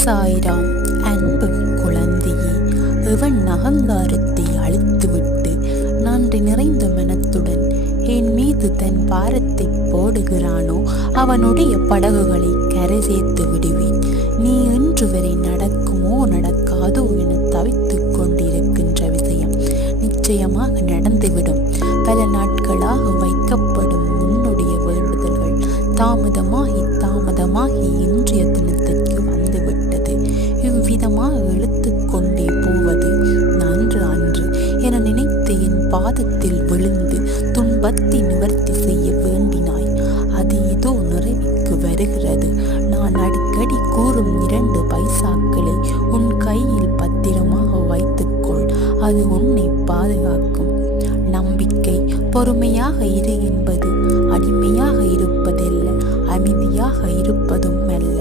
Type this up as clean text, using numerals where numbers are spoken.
சாய்ராம். அன்பு குழந்தையே, எவன் அகங்காரத்தை அழித்துவிட்டு நன்றி நிறைந்த மனத்துடன் என் மீது தன் பாரத்தை போடுகிறானோ அவனுடைய படகுகளை கரை சேர்த்து விடுவேன். நீ இன்று வரை நடக்குமோ நடக்காதோ என தவித்துக் கொண்டிருக்கின்ற விஷயம் நிச்சயமாக நடந்துவிடும். பல நாட்களாக வைக்கப்படும் உன்னுடைய வேண்டுதல்கள் தாமதமாகி இன்றைய தினத்திற்கு வந்துவிட்டது. இவ்விதமாக இழுத்துக் கொண்டே போவது நன்று அன்று என நினைத்து என் பாதத்தில் விழுந்து துன்பத்தை நிவர்த்தி செய்ய வேண்டினாய். அது இதோ நிறைவுக்கு வருகிறது. நான் அடிக்கடி கூறும் 2 பைசாக்களை உன் கையில் பத்திரமாக வைத்துக்கொள். அது உன்னை பாதுகாக்கும். நம்பிக்கை, பொறுமையாக இரு என்பது அடிமையாக இருப்பதல்ல, அமைதியாக இருப்பதும் அல்ல.